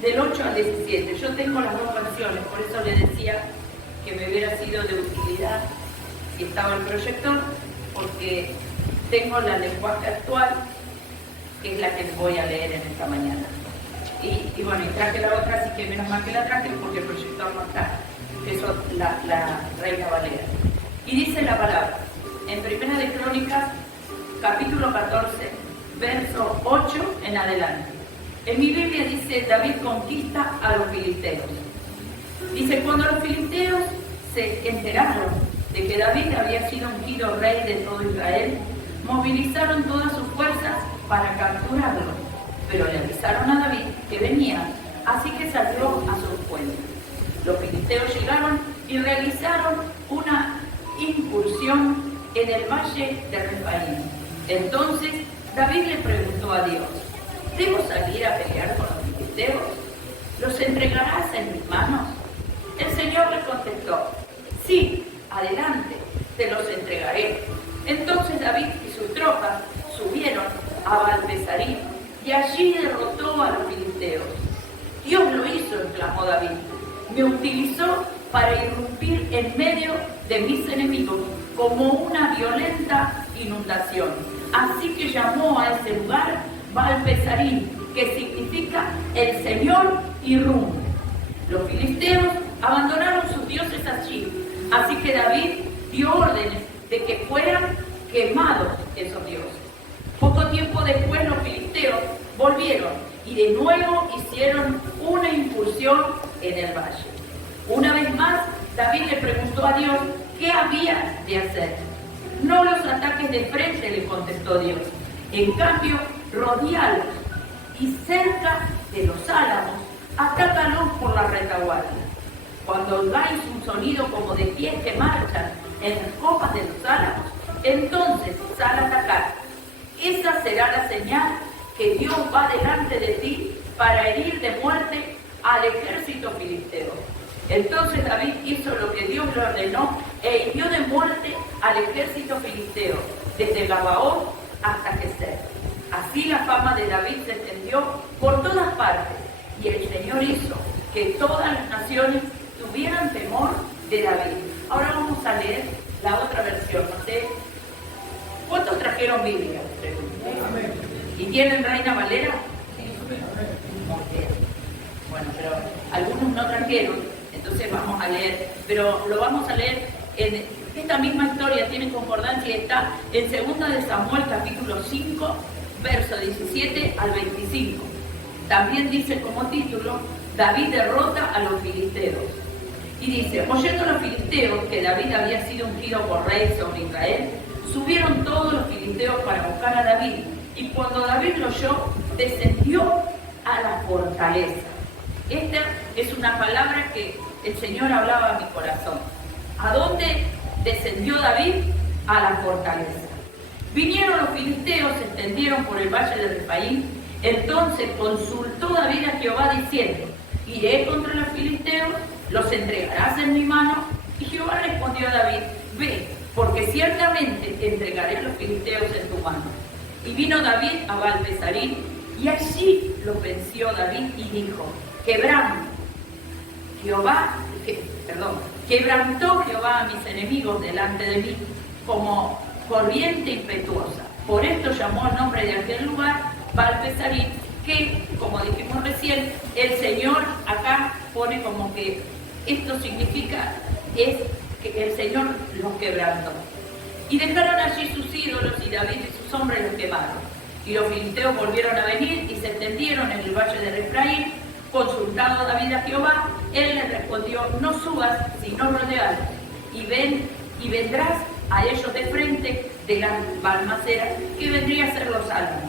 del 8 al 17. Yo tengo las dos versiones, por eso le decía que me hubiera sido de utilidad si estaba el proyector, porque tengo la lenguaje actual, que es la que voy a leer en esta mañana. Y bueno, y traje la otra, así que menos mal que la traje porque el proyector no está, que es la Reina Valera. Y dice la palabra, en Primera de Crónicas, capítulo 14, verso 8 en adelante. En mi Biblia dice, David conquista a los filisteos. Dice, cuando los filisteos se enteraron de que David había sido ungido rey de todo Israel, movilizaron todas sus fuerzas para capturarlo, pero le avisaron a David que venía, así que salió a su encuentro. Los filisteos llegaron y realizaron una incursión en el valle de Refaim. Entonces David le preguntó a Dios, ¿debo salir a pelear con los filisteos? ¿Los entregarás en mis manos? El Señor le contestó, sí, adelante, te los entregaré. Entonces David y sus tropas subieron a Baal-Pesarim y allí derrotó a los filisteos. Dios lo hizo, exclamó David. Me utilizó para irrumpir en medio de mis enemigos como una violenta inundación. Así que llamó a ese lugar Baal-Pesarim, que significa el Señor irrumpe. Los filisteos abandonaron sus dioses allí, así que David dio órdenes de que fueran quemados esos dioses. Poco tiempo después los filisteos volvieron y de nuevo hicieron una incursión en el valle. Una vez más, David le preguntó a Dios qué había de hacer. No los ataques de frente, le contestó Dios. En cambio, rodéalos y cerca de los álamos, atácalos por la retaguardia. Cuando oigáis un sonido como de pies que marchan en las copas de los álamos, entonces sal a atacar. Esa será la señal que Dios va delante de ti para herir de muerte al ejército filisteo. Entonces David hizo lo que Dios le ordenó e hirió de muerte al ejército filisteo, desde Gabaón hasta Geser. Así la fama de David se extendió por todas partes, y el Señor hizo que todas las naciones tuvieran temor de David. Ahora vamos a leer la otra versión, no sé. ¿Cuántos trajeron Biblia? ¿Y tienen Reina Valera? Bueno, pero algunos no trajeron, entonces vamos a leer, pero lo vamos a leer en esta misma historia, tiene concordancia y está en 2 de Samuel capítulo 5, verso 17 al 25. También dice como título, David derrota a los filisteos. Y dice, oyendo los filisteos que David había sido ungido por rey sobre Israel, subieron todos los filisteos para buscar a David, y cuando David lo oyó, descendió a la fortaleza. Esta es una palabra que el Señor hablaba a mi corazón. ¿A dónde descendió David? A la fortaleza. Vinieron los filisteos, se extendieron por el valle de Refaim. Entonces consultó David a Jehová diciendo, iré contra los filisteos, los entregarás en mi mano. Y Jehová respondió a David, ve, porque ciertamente te entregaré a los filisteos en tu mano. Y vino David a Baal-Pesarim, y allí lo venció David y dijo, quebrantó Jehová a mis enemigos delante de mí, como corriente impetuosa. Por esto llamó el nombre de aquel lugar Baal-Pesarim, que, como dijimos recién, el Señor acá pone como que esto significa es que el Señor los quebrantó. Y dejaron allí sus ídolos, y David y sus hombres los quemaron. Y los filisteos volvieron a venir y se extendieron en el valle de Refraín. Consultado David a Jehová, él le respondió, no subas, sino rodealos, y vendrás a ellos de frente de las balmaceras, que vendría a ser los álamos.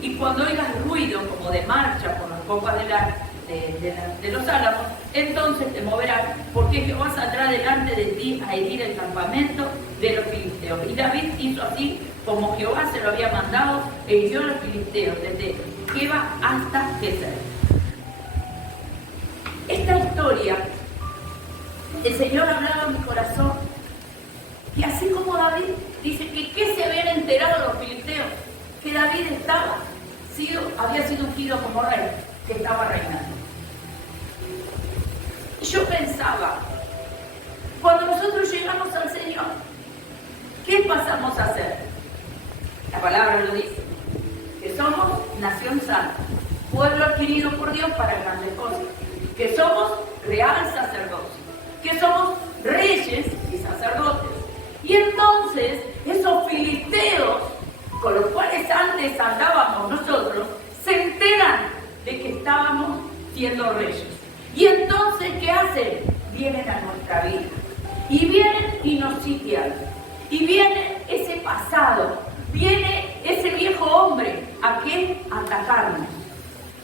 Y cuando oigas ruido como de marcha por las copas de los álamos, entonces te moverás, porque Jehová saldrá delante de ti a herir el campamento de los filisteos. Y David hizo así como Jehová se lo había mandado, e hirió a los filisteos desde Geba hasta Geser. Esta historia, el Señor hablaba a mi corazón, y así como David dice que se habían enterado los filisteos, que David había sido ungido como rey, que estaba reinando. yo pensaba, cuando nosotros llegamos al Señor, ¿qué pasamos a hacer? La palabra lo dice, que somos nación santa, pueblo adquirido por Dios para grandes cosas, que somos real sacerdocio, que somos reyes y sacerdotes. Y entonces, esos filisteos, con los cuales antes andábamos nosotros, se enteran de que estábamos siendo reyes. Y entonces, ¿qué hacen? Vienen a nuestra vida. Y vienen y nos sitian. Y viene ese pasado, viene ese viejo hombre a qué atacarnos.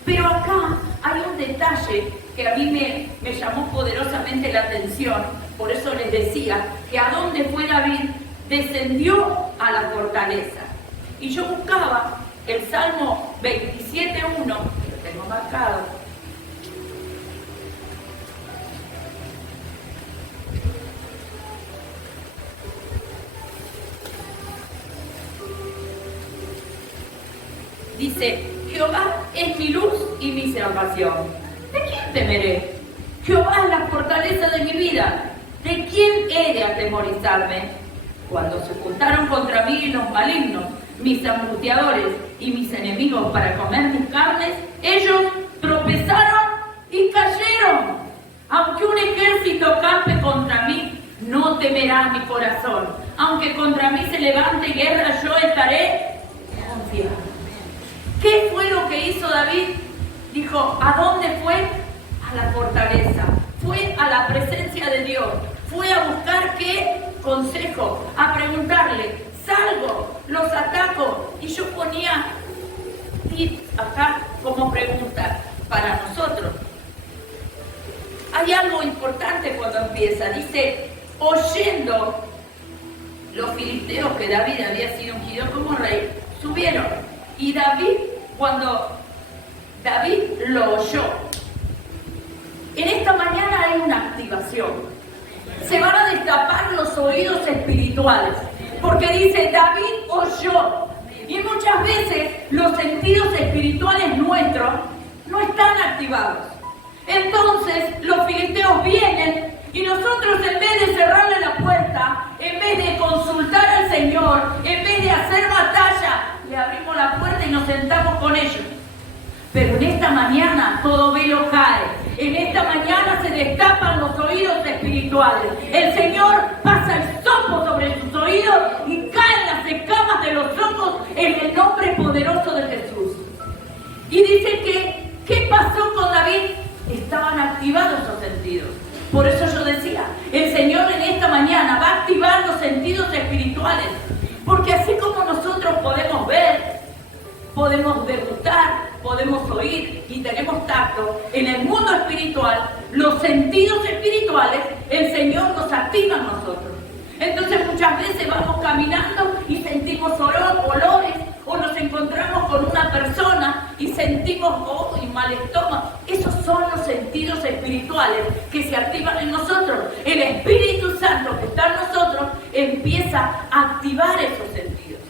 Pero acá hay un detalle que a mí me llamó poderosamente la atención. Por eso les decía que a dónde fue David, descendió a la fortaleza. Y yo buscaba el Salmo 27.1, que lo tengo marcado. Dice, Jehová es mi luz y mi salvación. ¿De quién temeré? Jehová es la fortaleza de mi vida. ¿De quién he de atemorizarme? Cuando se juntaron contra mí los malignos, mis angustiadores y mis enemigos para comer mis carnes, ellos tropezaron y cayeron. Aunque un ejército campe contra mí, no temerá mi corazón. Aunque contra mí se levante guerra, yo estaré confiado. ¿Qué fue lo que hizo David? Dijo, ¿a dónde fue? A la fortaleza. Fue a la presencia de Dios. Fue a buscar qué consejo, a preguntarle, salgo, los ataco. Y yo ponía tips acá como pregunta para nosotros. Hay algo importante cuando empieza. Dice, oyendo los filisteos que David había sido ungido como rey, subieron. Y David, cuando David lo oyó, en esta mañana hay una activación. Se van a destapar los oídos espirituales, porque dice, David oyó. Y muchas veces los sentidos espirituales nuestros no están activados. Entonces los filisteos vienen y nosotros, en vez de cerrarle la puerta, en vez de consultar al Señor, en vez de hacer batalla, le abrimos la puerta y nos sentamos con ellos. Pero en esta mañana todo velo cae. En esta mañana se destapan los oídos espirituales. El Señor pasa el soplo sobre sus oídos y caen las escamas de los ojos en el nombre poderoso de Jesús. Y dice que, ¿qué pasó con David? Estaban activados esos sentidos. Por eso yo decía, el Señor en esta mañana va a activar los sentidos espirituales. Porque así como nosotros podemos ver, podemos degustar, podemos oír y tenemos tacto, en el mundo espiritual, los sentidos espirituales, el Señor nos activa a nosotros. Entonces muchas veces vamos caminando y sentimos olores, o nos encontramos con una persona y sentimos y mal estómago. Esos son los sentidos espirituales que se activan en nosotros. El Espíritu Santo que está en nosotros empieza a activar esos sentidos.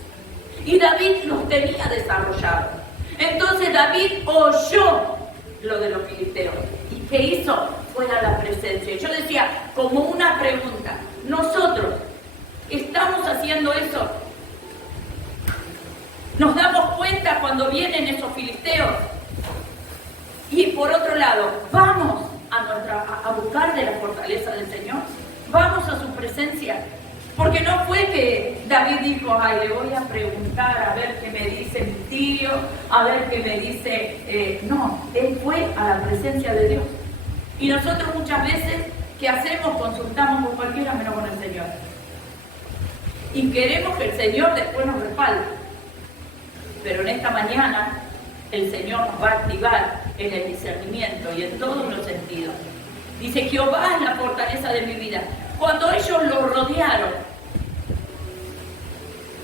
Y David los tenía desarrollados. Entonces David oyó lo de los filisteos. ¿Y qué hizo? Fue a la presencia. Yo decía, como una pregunta, ¿nosotros estamos haciendo eso? ¿Nos damos cuenta cuando vienen esos filisteos? Y por otro lado, vamos a buscar de la fortaleza del Señor. Vamos a su presencia. Porque no fue que David dijo, ay, le voy a preguntar a ver qué me dice mi tío, a ver qué me dice... no, él fue a la presencia de Dios. Y nosotros muchas veces, ¿qué hacemos? Consultamos con cualquiera menos con el Señor. Y queremos que el Señor después nos respalde. Pero en esta mañana, el Señor nos va a activar en el discernimiento y en todos los sentidos. Dice, Jehová es la fortaleza de mi vida. Cuando ellos lo rodearon,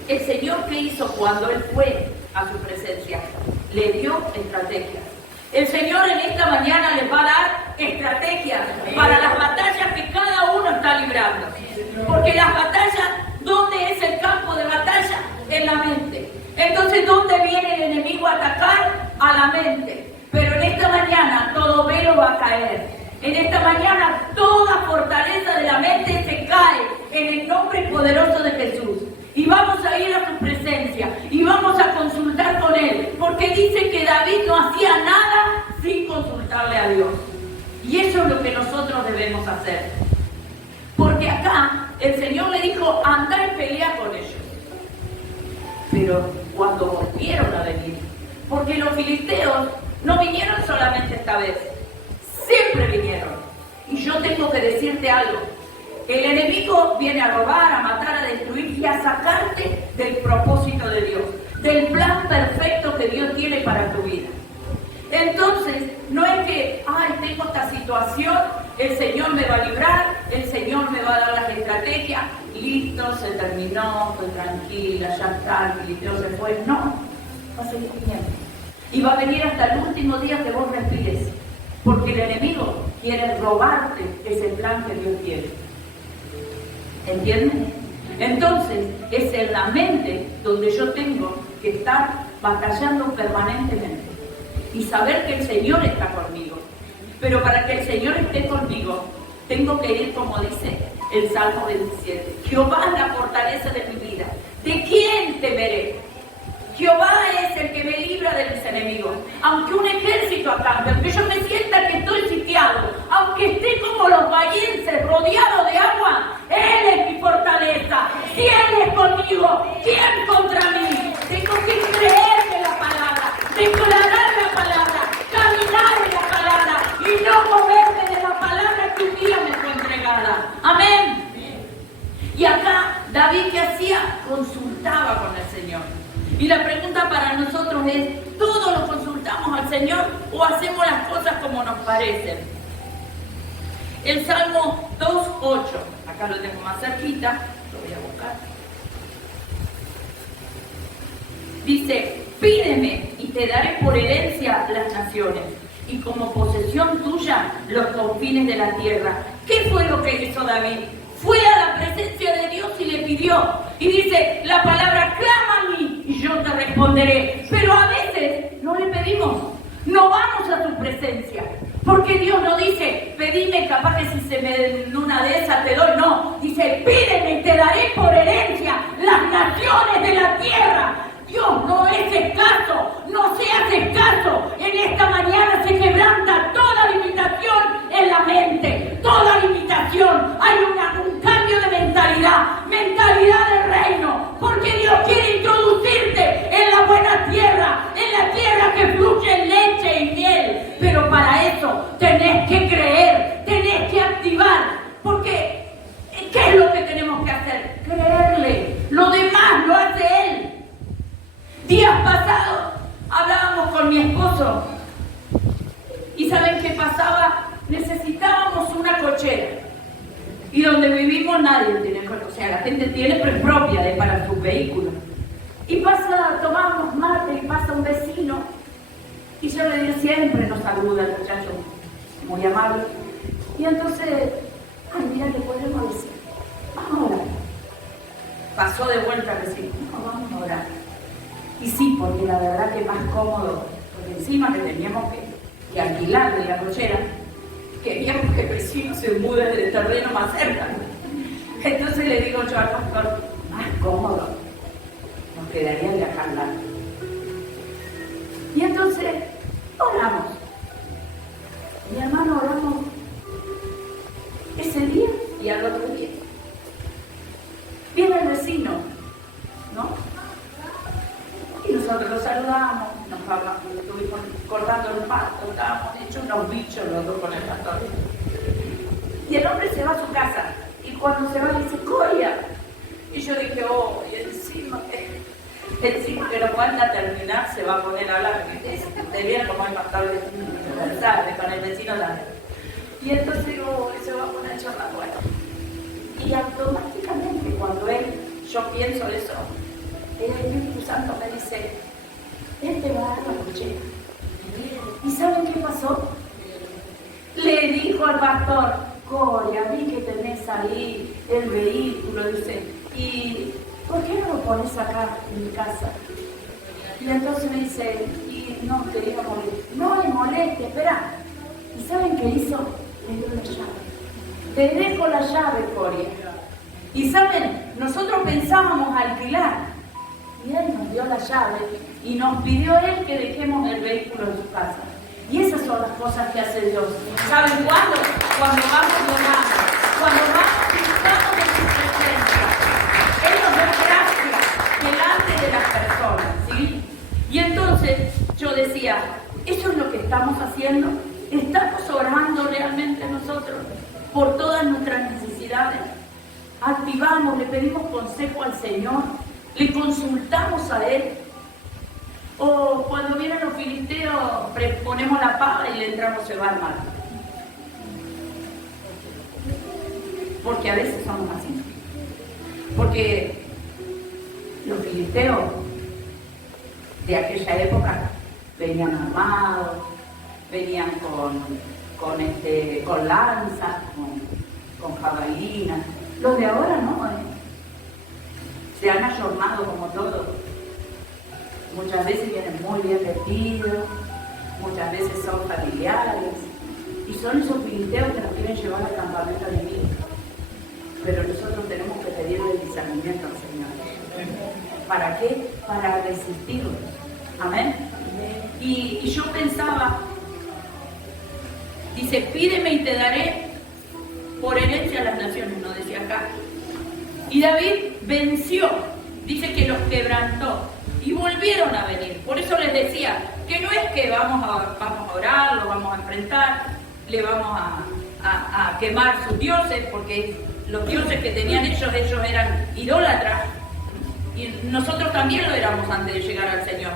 el Señor, ¿qué hizo cuando Él fue a su presencia? Le dio estrategias. El Señor en esta mañana les va a dar estrategias para las batallas que cada uno está librando. Porque las batallas, ¿dónde es el campo de batalla? En la mente. Entonces, ¿dónde viene el enemigo a atacar? A la mente. Pero en esta mañana todo velo va a caer. En esta mañana toda fortaleza de la mente se cae en el nombre poderoso de Jesús. Y vamos a ir a su presencia y vamos a consultar con Él, porque dice que David no hacía nada sin consultarle a Dios. Y eso es lo que nosotros debemos hacer. Porque acá el Señor le dijo, anda y pelea con ellos. Pero cuando volvieron a venir, porque los filisteos no vinieron solamente esta vez, siempre vinieron. Y yo tengo que decirte algo. El enemigo viene a robar, a matar, a destruir y a sacarte del propósito de Dios, del plan perfecto que Dios tiene para tu vida. Entonces, no es que, tengo esta situación, el Señor me va a librar, el Señor me va a dar las estrategias, listo, se terminó, estoy tranquila, ya está, el filisteo se fue. No, va a seguir viniendo. Y va a venir hasta el último día que vos respires, porque el enemigo quiere robarte ese plan que Dios tiene. ¿Entienden? Entonces, es en la mente donde yo tengo que estar batallando permanentemente y saber que el Señor está conmigo. Pero para que el Señor esté conmigo, tengo que ir como dice el Salmo 27. Jehová es la fortaleza de mi vida. ¿De quién temeré? Jehová es el que me libra de mis enemigos. Aunque un ejército acampe, aunque yo me sienta que estoy sitiado, aunque esté como los vallenses rodeado de agua, Él es mi fortaleza. Si Él es conmigo, ¿quién contra mí? Tengo que creer en la palabra, declarar la palabra, caminar en la palabra y no moverme de la palabra que un día me fue entregada. Amén. Y acá David, ¿qué hacía? Consultaba con el Señor. Y la pregunta para nosotros es, ¿todos lo consultamos al Señor o hacemos las cosas como nos parecen? El Salmo 2:8, acá lo tengo más cerquita, lo voy a buscar. Dice, pídeme y te daré por herencia las naciones y como posesión tuya los confines de la tierra. ¿Qué fue lo que hizo David? Fue a la presencia de Dios y le pidió. Y dice la palabra, clama a mí y yo te responderé. Pero a veces no le pedimos, no vamos a su presencia. Porque Dios no dice, pedime, capaz que si se me en una de esas te doy. No, dice, pídeme y te daré por herencia las naciones de la tierra. Dios no es escaso, no seas escaso. En esta mañana se quebranta toda limitación en la mente, toda limitación. Hay un cambio de mentalidad del reino, porque Dios quiere introducirte en la buena tierra, en la tierra que fluye leche y miel. Pero para eso tenés que creer, tenés que activar, porque ¿qué es lo que tenemos que hacer? Creerle. Lo demás lo hace Él. Días pasados hablábamos con mi esposo y ¿saben qué pasaba? Necesitábamos una cochera y donde vivimos nadie tiene cochera, o sea, la gente tiene, pero es propia para sus vehículos. Y tomábamos mate y pasa un vecino y yo le digo, siempre nos saluda el muchacho, muy amable. Y entonces, mira, ¿qué podemos decir? Vamos a orar. Pasó de vuelta al vecino, no, vamos a orar. Y sí, porque la verdad que es más cómodo, porque encima que teníamos que alquilarle la cochera, queríamos que el vecino se mude del terreno más cerca. Entonces le digo yo al pastor, más cómodo, nos quedaría viajar largo. Y entonces oramos. Mi hermano oramos ese día y al otro día. Viene el vecino, ¿no? Y nosotros lo saludamos, estuvimos cortando el pasto, estábamos hechos unos bichos los dos con el pastor. Y el hombre se va a su casa, y cuando se va dice, ¡Coria! Y yo dije, y encima que no falta terminar, se va a poner a hablar. Te viene como el pastor con el vecino también. Y entonces digo, se va a poner a charlar, bueno. Y automáticamente cuando yo pienso eso, el Espíritu Santo me dice, Él te va a dar la cochera. ¿Y saben qué pasó? Le dijo al pastor, Coria, vi que tenés ahí el vehículo, dice, ¿y por qué no lo pones acá en mi casa? Y entonces me dice, y no, quería morir. No me moleste, espera. ¿Y saben qué hizo? Le dio la llave. Te dejo la llave, Coria. Y saben, nosotros pensábamos alquilar. Y Él nos dio la llave y nos pidió Él que dejemos el vehículo en su casa. Y esas son las cosas que hace Dios. ¿Saben cuándo? Cuando vamos orando, cuando vamos disfrutando de su presencia. Él nos da gracia delante de las personas, ¿sí? Y entonces yo decía, ¿eso es lo que estamos haciendo? ¿Estamos orando realmente nosotros por todas nuestras necesidades? Activamos, le pedimos consejo al Señor, le consultamos a Él. O cuando vienen los filisteos, ponemos la paga y le entramos a cebar mal. Porque a veces somos así. Porque los filisteos de aquella época venían armados, venían con lanzas, con jabalinas. Los de ahora no, se han ayornado como todos. Muchas veces vienen muy bien vestidos, muchas veces son familiares, y son esos filisteos que nos quieren llevar al campamento enemigo. Pero nosotros tenemos que pedirle el discernimiento al Señor. ¿Para qué? Para resistirlos. Amén. Y yo pensaba, dice, pídeme y te daré por herencia a las naciones, no decía acá. Y David venció, dice que los quebrantó. Y volvieron a venir. Por eso les decía que no es que vamos a orar, lo vamos a enfrentar, le vamos a quemar sus dioses, porque los dioses que tenían ellos eran idólatras. Y nosotros también lo éramos antes de llegar al Señor.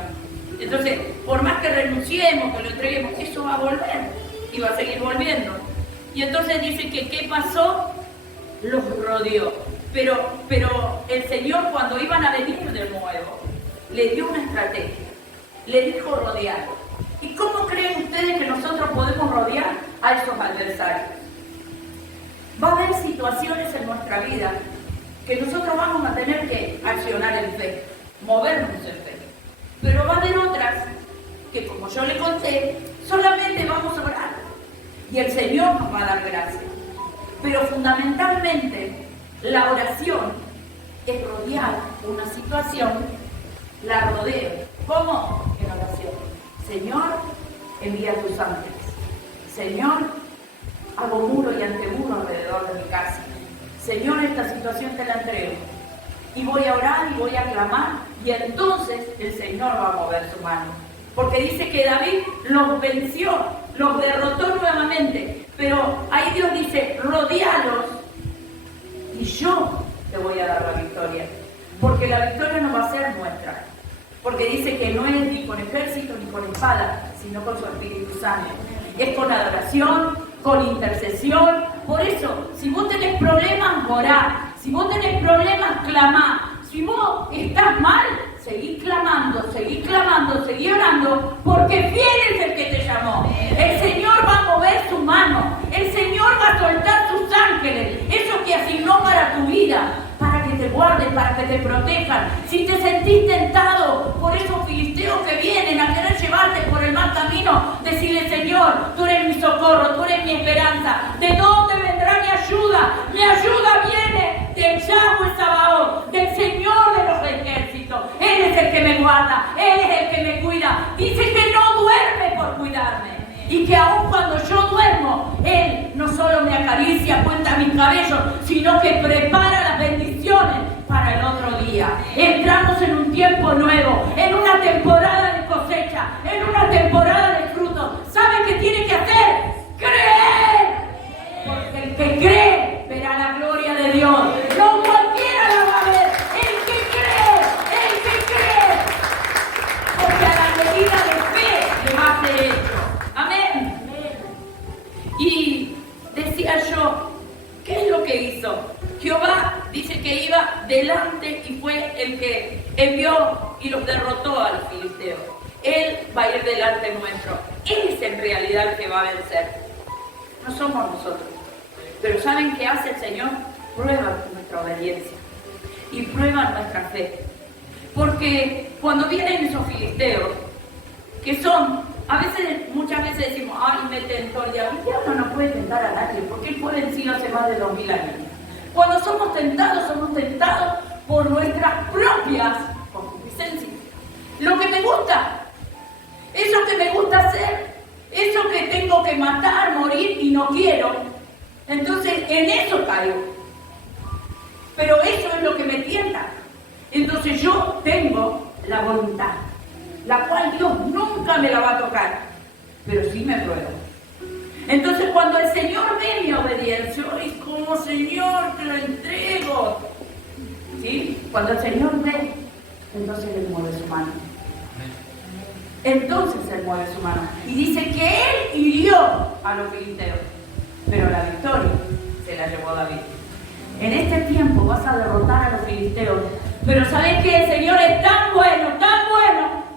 Entonces, por más que renunciemos, que lo entreguemos, eso va a volver. Y va a seguir volviendo. Y entonces dice que ¿qué pasó? Los rodeó. Pero el Señor, cuando iban a venir de nuevo, le dio una estrategia, le dijo rodear. ¿Y cómo creen ustedes que nosotros podemos rodear a esos adversarios? Va a haber situaciones en nuestra vida que nosotros vamos a tener que accionar en fe, movernos en fe. Pero va a haber otras que, como yo le conté, solamente vamos a orar. Y el Señor nos va a dar gracia. Pero fundamentalmente, la oración es rodear una situación. La rodeo. ¿Cómo? En oración. Señor, envía tus ángeles. Señor, hago muro y antemuro alrededor de mi casa. Señor, esta situación te la entrego. Y voy a orar y voy a clamar. Y entonces el Señor va a mover su mano. Porque dice que David los venció, los derrotó nuevamente. Pero ahí Dios dice, rodéalos y yo te voy a dar la victoria. Porque la victoria no va a ser nuestra. Porque dice que no es ni con ejército ni con espada, sino con su Espíritu Santo. Es con adoración, con intercesión. Por eso, si vos tenés problemas, orá. Si vos tenés problemas, clamá. Si vos estás mal, seguí clamando, seguí orando, porque fiel es el que te llamó. El Señor va a mover su mano. El Señor va a soltar sus ángeles. Eso que asignó para tu vida. Para que te guarden, para que te protejan. Si te sentís tentado por esos filisteos que vienen a querer llevarte por el mal camino, decirle, Señor, tú eres mi socorro, tú eres mi esperanza. ¿De dónde vendrá mi ayuda? Mi ayuda viene del Yahweh Sabaoth, del Señor de los ejércitos. Él es el que me guarda, Él es el que me cuida. Dice que no duerme por cuidarme. Y que aun cuando yo duermo, Él no solo me acaricia, cuenta mis cabellos, sino que prepara las bendiciones para el otro día. Entramos en un tiempo nuevo, en una temporada de cosecha, en una temporada de frutos. ¿Sabe qué tiene que hacer? ¡Creer! Porque el que cree verá la gloria de Dios. No cualquiera la va a ver. El que cree. Porque a la medida de fe le va a hacer esto. Amén. Y decía yo, ¿qué es lo que hizo? Jehová dice que iba delante y fue el que envió y los derrotó a los filisteos. Él va a ir delante nuestro. Él es en realidad el que va a vencer. No somos nosotros. Pero ¿saben qué hace el Señor? Prueba nuestra obediencia y prueba nuestra fe. Porque cuando vienen esos filisteos, que son Muchas veces decimos, ay, me tentó el diablo. El diablo no puede tentar a nadie, porque él fue vencido hace más de 2000 años. Cuando somos tentados por nuestras propias concupiscencias. Lo que me gusta, eso que me gusta hacer, eso que tengo que matar, morir y no quiero, entonces en eso caigo. Pero eso es lo que me tienta. Entonces yo tengo la voluntad, la cual Dios nunca me la va a tocar, pero sí me prueba. Entonces cuando el Señor ve mi obediencia, y como Señor te lo entrego, ¿sí? Cuando el Señor ve, entonces Él mueve su mano. Entonces Él mueve su mano. Y dice que Él hirió a los filisteos, pero la victoria se la llevó David. En este tiempo vas a derrotar a los filisteos, pero sabes que el Señor es tan bueno,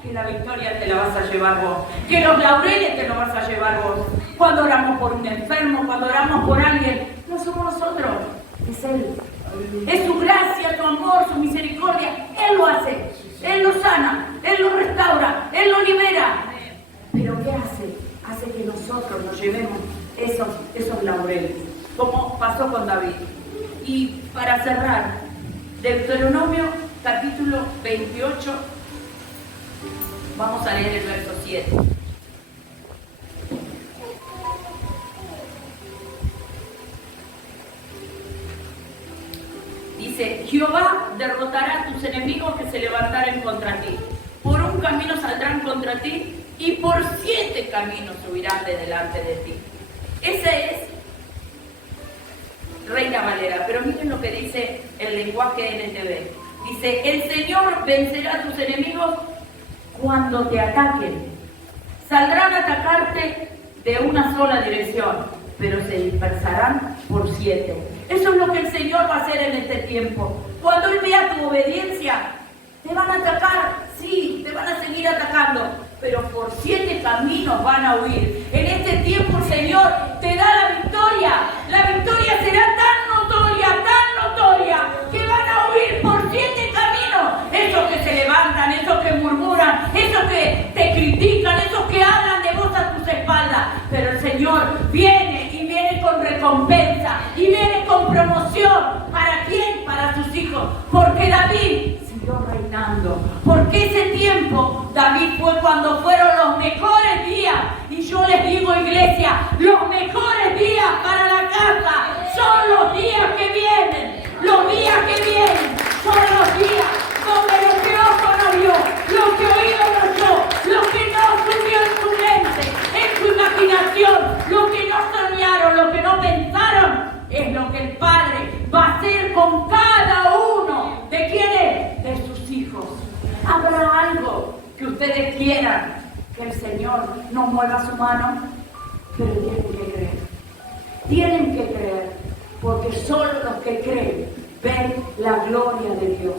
que la victoria te la vas a llevar vos, que los laureles te los vas a llevar vos. Cuando oramos por un enfermo, cuando oramos por alguien, no somos nosotros, es Él. Es su gracia, su amor, su misericordia. Él lo hace, Él lo sana, Él lo restaura, Él lo libera. Pero ¿qué hace? Hace que nosotros nos llevemos esos laureles, como pasó con David. Y para cerrar, Deuteronomio capítulo 28, vamos a leer el verso 7. Dice, Jehová derrotará a tus enemigos que se levantaren contra ti. Por un camino saldrán contra ti y por 7 caminos subirán de delante de ti. Ese es Reina Valera, pero miren lo que dice el lenguaje NTV. Dice, el Señor vencerá a tus enemigos cuando te ataquen. Saldrán a atacarte de una sola dirección, pero se dispersarán por 7. Eso es lo que el Señor va a hacer en este tiempo. Cuando Él vea tu obediencia, te van a atacar, sí, te van a seguir atacando, pero por 7 caminos van a huir. En este tiempo el Señor te da la victoria. La victoria será tan notoria, que van a huir por 7 caminos. Esos que se levantan, esos que murmuran, esos que te critican, esos que hablan de vos a tus espaldas. Pero el Señor viene y viene con recompensa y viene con promoción. ¿Para quién? Para sus hijos. Porque David siguió reinando. Porque ese tiempo, David, fue cuando fueron los mejores días. Y yo les digo, iglesia, los mejores días para la casa son los días que vienen. Los días que vienen son los días donde lo que ojo no vio, lo que oído no oyó, lo que no subió en su mente, en su imaginación, lo que no soñaron, lo que no pensaron, es lo que el Padre va a hacer con cada uno. ¿De quiénes? De sus hijos. ¿Habrá algo que ustedes quieran que el Señor nos mueva su mano? Pero tienen que creer. Tienen que creer, porque solo los que creen ven la gloria de Dios.